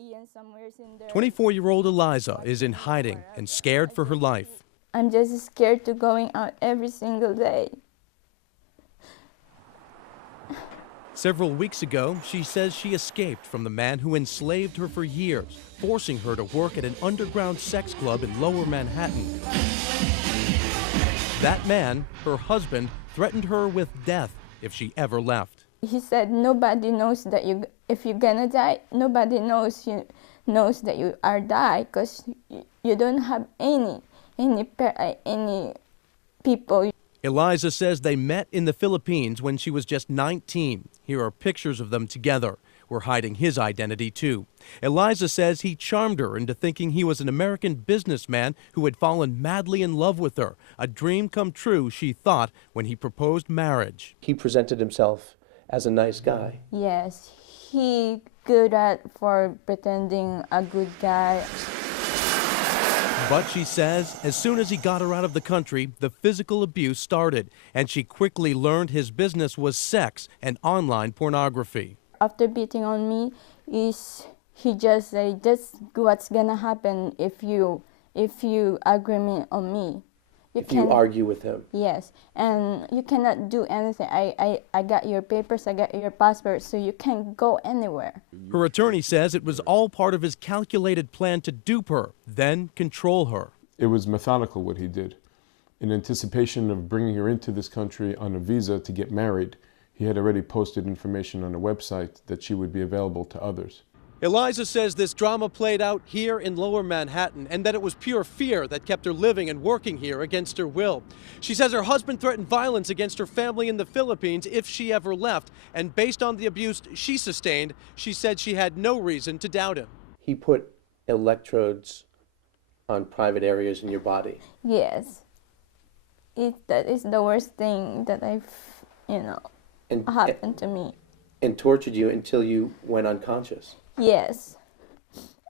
Ian somewhere's in there. 24-year-old Eliza is in hiding and scared for her life. I'm just scared to going out every single day. Several weeks ago, she says she escaped from the man who enslaved her for years, forcing her to work at an underground sex club in Lower Manhattan. That man, her husband, threatened her with death if she ever left. He said, nobody knows that if you're gonna die, nobody knows that you are die, because you don't have any people. Eliza says they met in the Philippines when she was just 19. Here are pictures of them together. We're hiding his identity too. Eliza says he charmed her into thinking he was an American businessman who had fallen madly in love with her, a dream come true, she thought, when he proposed marriage. He presented himself as a nice guy. Yes, he good at for pretending a good guy. But she says as soon as he got her out of the country, the physical abuse started, and she quickly learned his business was sex and online pornography. After beating on me, he just say, "That's what's gonna happen if you agree on me." You argue with him. Yes, and you cannot do anything. I got your papers, I got your passport, so you can't go anywhere. Her attorney says it was all part of his calculated plan to dupe her, then control her. It was methodical what he did. In anticipation of bringing her into this country on a visa to get married, he had already posted information on a website that she would be available to others. Eliza says this drama played out here in Lower Manhattan and that it was pure fear that kept her living and working here against her will. She says her husband threatened violence against her family in the Philippines if she ever left, and based on the abuse she sustained, she said she had no reason to doubt him. He put electrodes on private areas in your body. Yes. That is the worst thing that happened to me. And tortured you until you went unconscious. Yes.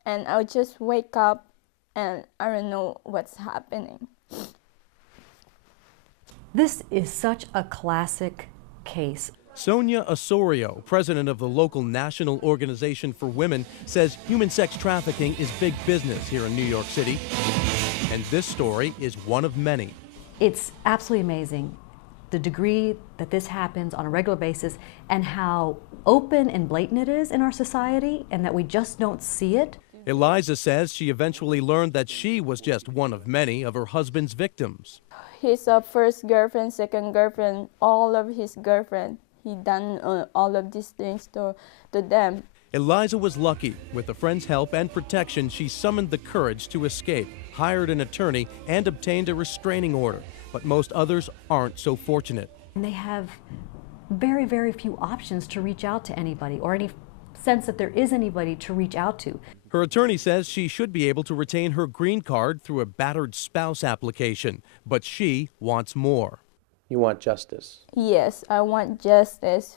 And I'll just wake up and I don't know what's happening. This is such a classic case. Sonia Osorio, president of the local National Organization for Women, says human sex trafficking is big business here in New York City. And this story is one of many. It's absolutely amazing the degree that this happens on a regular basis and how open and blatant it is in our society and that we just don't see it. Eliza says she eventually learned that she was just one of many of her husband's victims. His first girlfriend, second girlfriend, all of his girlfriend, he done all of these things to them. Eliza was lucky. With a friend's help and protection, she summoned the courage to escape, hired an attorney, and obtained a restraining order. But most others aren't so fortunate. And they have very, very few options to reach out to anybody or any sense that there is anybody to reach out to. Her attorney says she should be able to retain her green card through a battered spouse application, but she wants more. You want justice? Yes, I want justice